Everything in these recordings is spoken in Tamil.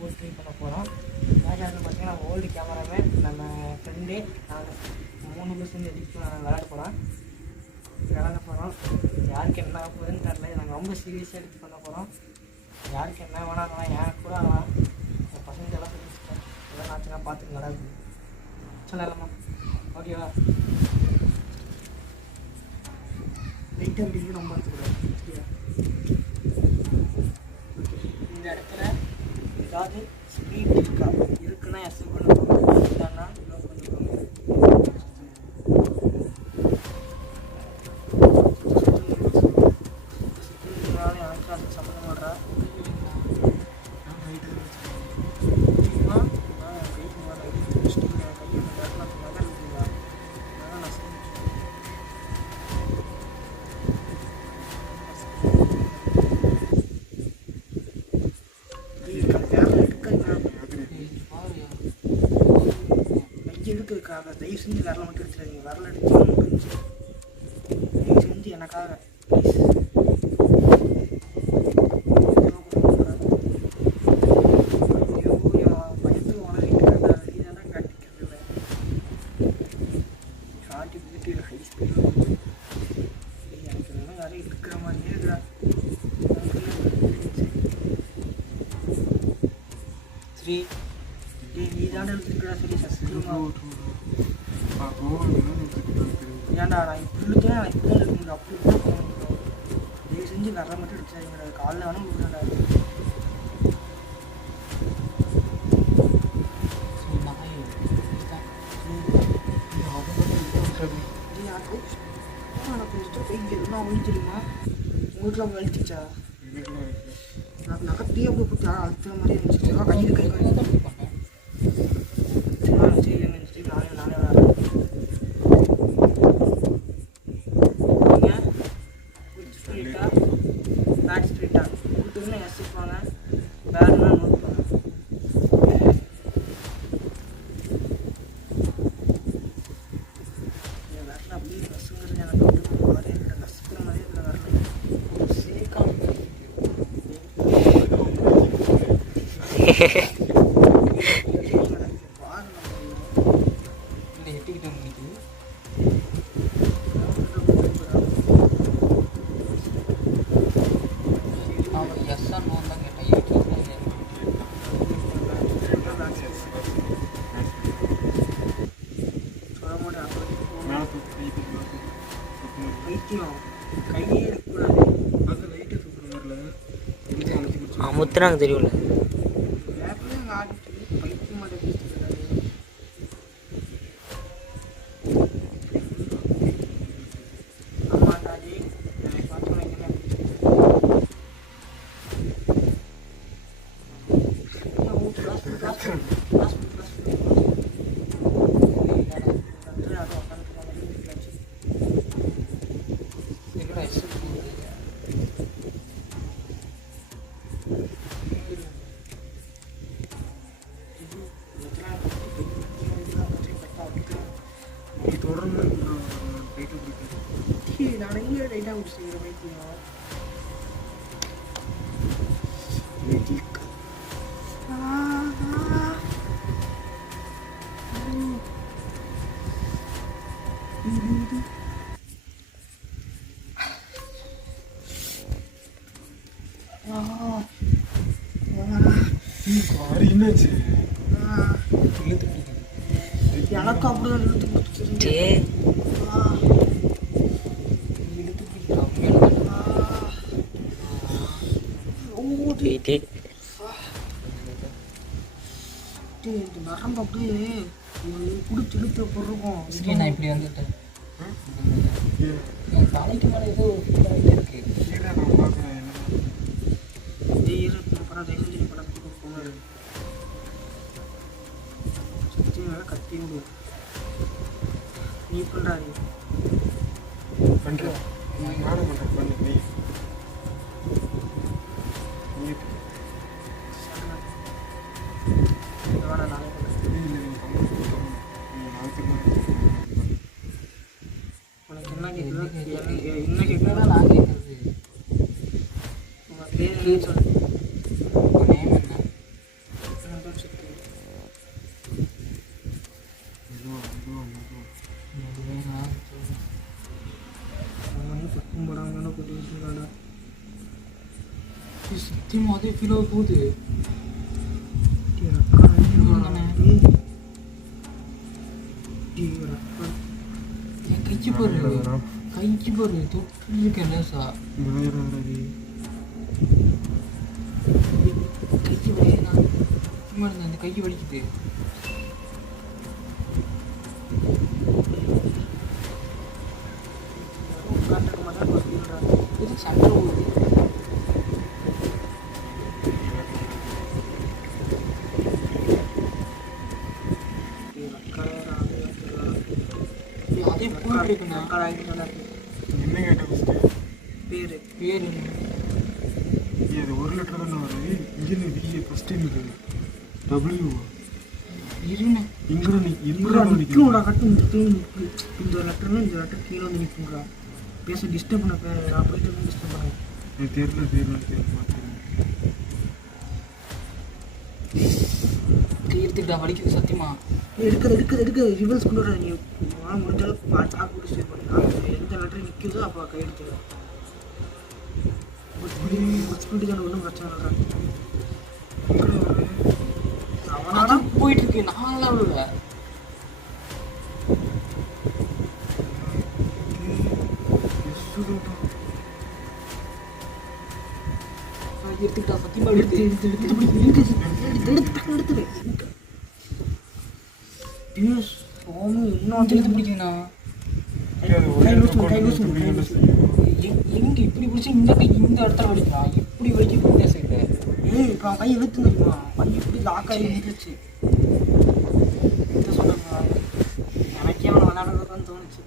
போட்டு ட்ரை பண்ண போகிறோம். யார் யாருன்னு பார்த்தீங்கன்னா ஓல்டு கேமராமேன், நம்ம ஃப்ரெண்டு, நான் 3 பேர் சேர்ந்து எடிட் விளையாட போகிறோம். யாருக்கு என்ன ஆகுதுன்னு தெரில. நாங்கள் ரொம்ப சீரியஸாக எடுத்து பண்ண போகிறோம். யாருக்கு என்ன வேணாங்களா, எனக்கு கூட ஆகலாம். என் பசங்க எல்லாம் சொல்லிச்சுட்டேன், எல்லாம் ஆச்சுன்னா பார்த்துட்டு நடக்குது சொல்லலாமா? ஓகேவா? லைட்டாக அப்படிங்கிறது ரொம்ப எடுத்துக்கூடாது. சரியா? இந்த இடத்துல ஏதாவது ஸ்பீட் இருக்குன்னா எஸ் பண்ணுவாங்க, இல்லைன்னா லோ பண்ணுவாங்க. எனக்கு அது சம்மந்தம் பண்ணுறா தயவு செஞ்சு வரல மட்டும் எடுத்துறாதீங்க. வரல எடுத்து தயவு செஞ்சு எனக்காக பயத்து உணர்ந்துட்டு வெளியெல்லாம் காட்டிக்கிறது இல்லை. காட்டி போயிட்டு ஹை ஸ்பீட் எனக்கு வேணும் யாரும் இருக்கிற மாதிரியே இருக்கா. ஸ்ரீ நீ தானே எடுத்துருக்கா? சரி சஸ்திரமா ஏன்டா நான் இப்படி இருக்கேன், நான் இப்படி தான் இருக்க முடியும். அப்படி தயவு செஞ்சு வர மட்டும் எடுத்துறாங்க. காலைல வேணும் கொடுக்குறேன்டா. ஒன்று தெரியுமா உங்களுக்குலாம் வலிச்சிச்சா? நான் நகர்த்தியே அப்படி போட்டா அழுத்துற மாதிரி இருந்துச்சு. கையில் கை பேட் ஸ்ட்ரீட்டா கொடுத்துருன்னு யோசிப்பாங்க. வேறுனா நோட் பண்ணுங்க. வரல அப்படியே நசுங்கிறது எனக்கு வந்து வரே இல்லை. நசுக்கிற மாதிரியே இல்லை. வரல சீக்காக கையே இருக்கக்கூடாது. முத்துனாங்க தெரியல. பைத்தியம் மாதிரி ஆமாண்டாஜி பார்த்து தொடர்ந்து நான் எங்கே ரைட்டாக முடிச்சுக்கிறேன். பைத்தியம் எனக்கு அப்படிதான் இழுத்து கொடுத்துருச்சு. நரம்பு அப்படியே குடிச்சு இழுத்து போடுறோம். நான் இப்படி வந்துட்டேன். என் தலைக்கு மேலே ஏதோ இருக்கு. கத்தி விடு. நீ பண்ணுறாரு பண்ணுற நானும் பண்ணுறேன். பண்ணு நீ வேணா நானே உனக்கு என்ன கேட்குறது? என்ன கேட்குறதா நான் கேட்குறது? உங்கள் பேர் சொல்லு. உங்கள் நேம் என்ன? பக்கம் போடாமல் கூட்டி வச்சுருக்காடா. சத்தியமாக அதே ஃபீலாக போகுது. என் கைக்கு பாரு தொட்டு இருக்கேன் லேசா. கைக்கு வலிக்குதுண்ணா. சும்மா இருந்தேன், அந்த கைக்கு வலிக்குது. இது சண்டை போகுது. அதே போயிட்டு இருக்குண்ணா. என்ன கேட்ட ஃபஸ்ட்டு பேர் பேர் அது 1 லிட்டர் தானே வருது. இங்கே பிஏ ஃபஸ்ட்டு எனக்கு டபிள்யூ இருண்ணா. இங்கே நிற்கும்டா. கட்டு இந்த லெட்டர்னா இந்த லெட்டர் கீழே வந்து நிற்கும்டா. பேச டிஸ்டர்ப் பண்ண நான் போயிட்டு டிஸ்டர்ப் பண்ணேன். எனக்கு தெரியல கை எடுத்துக்கிட்டா வலிக்குது சத்தியமா. எடுக்க ரிவல்ஸ் கொண்டு வர. நீ முடிஞ்ச அளவுக்கு டாக் போட்டு ஸ்டே பண்ணி எந்த லெட்டர் நிற்குதோ அப்போ கை எடுத்துக்கலாம். ஸ்பீடு தானே ஒன்றும் பிரச்சனை இல்லை. அவனால போயிட்டு இருக்கு. நான்லாம் விடல. எடுத்துக்கிட்டா சத்தியமா எடுத்து பிடிக்குதுண்ணா. எங்க இப்படி பிடிச்சி இந்த கை இந்த இடத்துல வலிக்கலாம். இப்படி வலிக்கும் இந்த சைடு. இப்போ கை இழுத்து தெரியுமா? கை இப்படி லாக்காகி இருந்துச்சு. சொன்னாங்க எனக்கே அவனை விளையாடுறதுன்னு தோணுச்சு.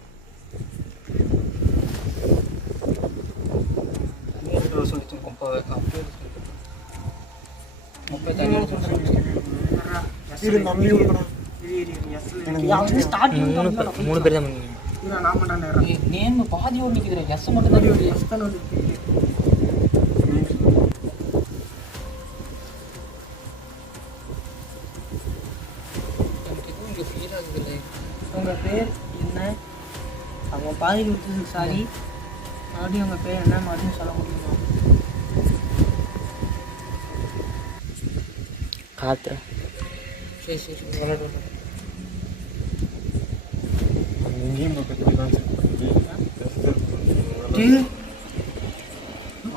மூணு பேர் தான் நேம் பாதியோடு நிற்குதுடா. எஸ் மட்டும் தான். எஸ் தான் வந்து உங்கள் பேர் என்ன? அவங்க பாதி கொடுத்ததுக்கு சாரி. மறுபடியும் உங்கள் பேர் என்ன மறுபடியும் சொல்ல முடியுமா? காத்து சரி விளையாடு.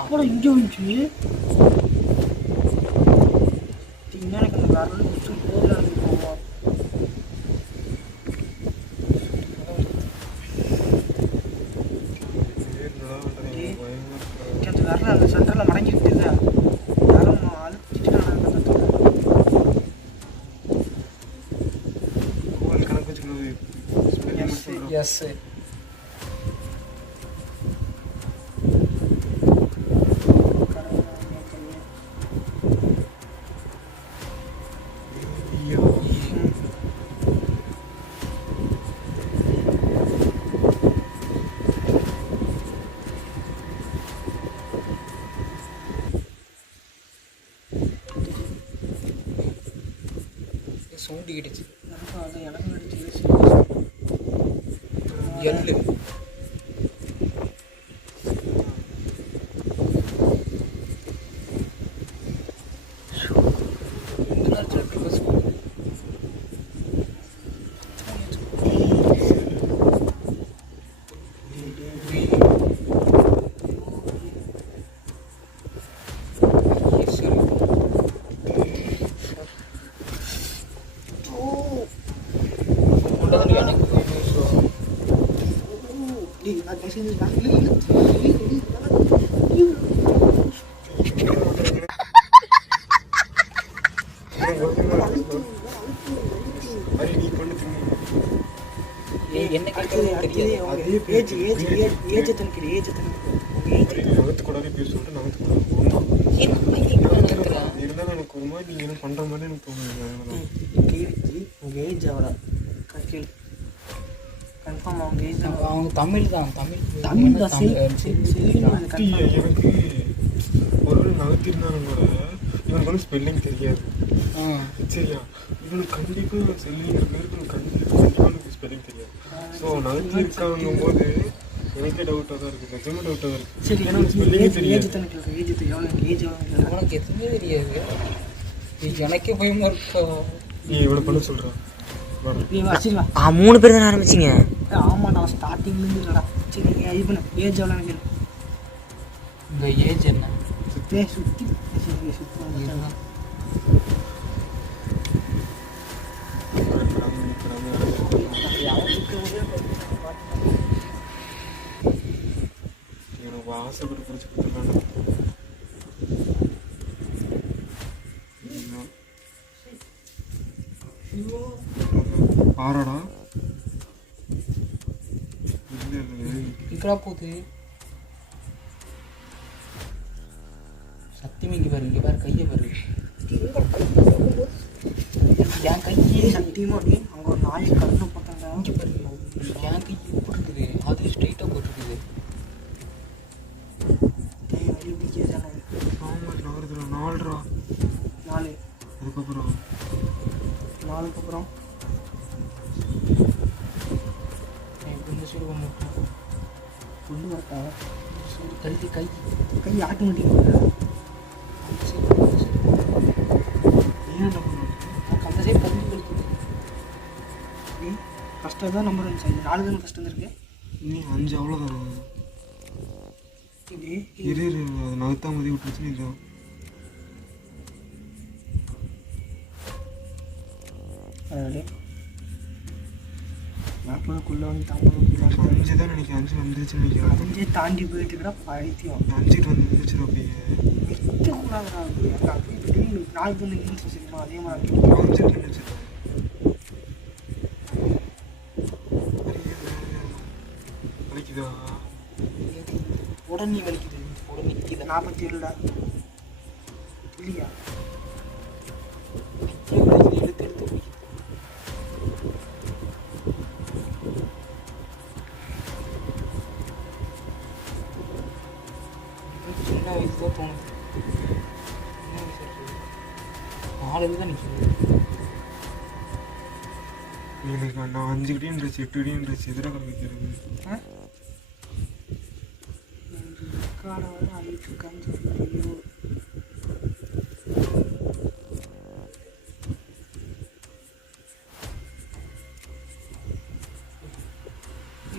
அப்புறம் இங்கே வந்துச்சு. எனக்கு அந்த வேற போவோம். அந்த வரல அந்த சென்டரில் மடங்கிட்டு இல்லை. யாரும் அழுத்திட்டு எஸ் சவுண்டு கேட்டுச்சு. எனக்கு நடிச்சு எல்லு என்ன அவங்க தமிழ் தான். எனக்கு ஒரு நகர்த்திருந்தாலும் கூட இவனுக்கு வந்து ஸ்பெல்லிங் தெரியாது. சரியா? இவனுக்கு கண்டிப்பாக செல்லிங்கிற பேருக்கு கண்டிப்பாக ஸ்பெல்லிங் தெரியாது. ஸோ நகர்த்தி இருக்காங்கும் போது எனக்கே டவுட்டாக தான் இருக்குது, நிஜமாக டவுட்டாக தான் இருக்குது. சரி ஏன்னா ஸ்பெல்லிங்கே தெரியாது. ஏஜ் தானே கேட்குறேன், ஏஜ் எவ்வளோ ஏஜ் எவ்வளோ உனக்கு எதுவுமே தெரியாது. எனக்கே பயமா இருக்கா. நீ இவ்வளோ பண்ண சொல்கிறா வச்சிருவா. 3 பேர் தானே ஆரம்பிச்சிங்க? ஆமாம் நான் ஸ்டார்டிங்லேருந்து இல்லைடா. சரி இது பண்ண ஏஜ் எவ்வளோ எனக்கு இந்த ஏஜ் என்ன? சுற்றி சுற்றி சுற்றி எனக்கு ஆசைப்பட்டு பிடிச்சி கொடுத்துருக்காங்க. பாராடா இல்லை இல்லை இருக்கிறா போகுது. சத்தியமா இங்கே பாரு, இங்கே பாரு, கையை பாரு. என் கையே சத்தியமாக நீ அங்கே ஒரு நாய் கண்ணு போட்டாங்க. இங்கே பாரு, என் கை போட்டுருக்குது, அது ஸ்ட்ரைட்டாக போட்டுருக்குது. நகரத்தில் 4 4 அதுக்கப்புறம் 4க்கு அப்புறம் இந்த சைடு ஒன்று கொண்டு வரட்டா கழுத்து கை கை ஆட்டோமேட்டிக்காக அந்த சைடு அந்த சைடு ஏன் என்ன பண்ணுறது? எனக்கு அந்த சைடு கழுத்து கழிக்குது. ஃபஸ்ட்டாக தான் நம்பர் வந்துச்சு, 4 தானே ஃபஸ்ட் வந்துருக்கு. நீ 5 அவ்வளோதான். இப்படி இரு அது நகர்த்தாம மதி விட்டுருச்சு. இதுதான் அதாவது 40க்குள்ளே வந்து 50 5 தான் நினைக்கிறேன். 5 வந்துருச்சுன்னு நினைக்கிறேன். 5 தாண்டி போயிட்டு இருக்கிற பைத்தியம் 5 வந்துருச்சு. அப்படியே நிற்கக்கூடாதுடா. எனக்கு அப்படியே திடீர்னு 4 பண்ணி இருந்துச்சு சரிமா, அதே மாதிரி 5 நினைச்சு வலிக்குதா? உடனே வலிக்குது, உடனே இது 47டா இல்லையா? வலிக்குது, எடுத்து எடுத்து வலிக்குது. சின்ன வயசு தான் தோணுது. என்ன வயசு இருக்குது? 4 தான் நிற்கிது. எனக்கு நான் 5 கிட்டேயும் இருந்துச்சு, 8 கிட்டேயும் இருந்துச்சு. எதிராக கலக்கிறது காடை வர ஆகிட்டு இருக்கான்னு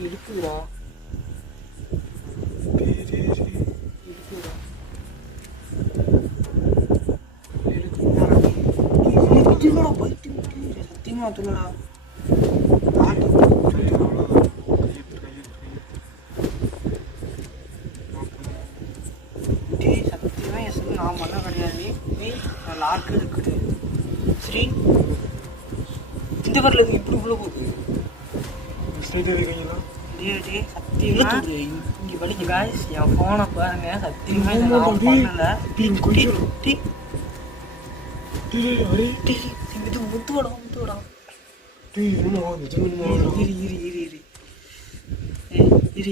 இருக்குதுடா, இருக்குதுடா, சத்தியமா சொல்லடா. சத்தியமா என் சொல்லு நான் பண்ண கிடையாது. லாக்கு இருக்குது. சரி இந்த வரல இருக்கு, இப்படி உள்ள போகுது. ஸ்ட்ரைட்டாக இருக்கீங்களா? டே சத்தியமா இங்கே வலிக்கு. guys, என் ஃபோனை பாருங்க. சத்தியமா இதை நான் பண்ணல. இது முத்துவடா முத்துவடா. இரு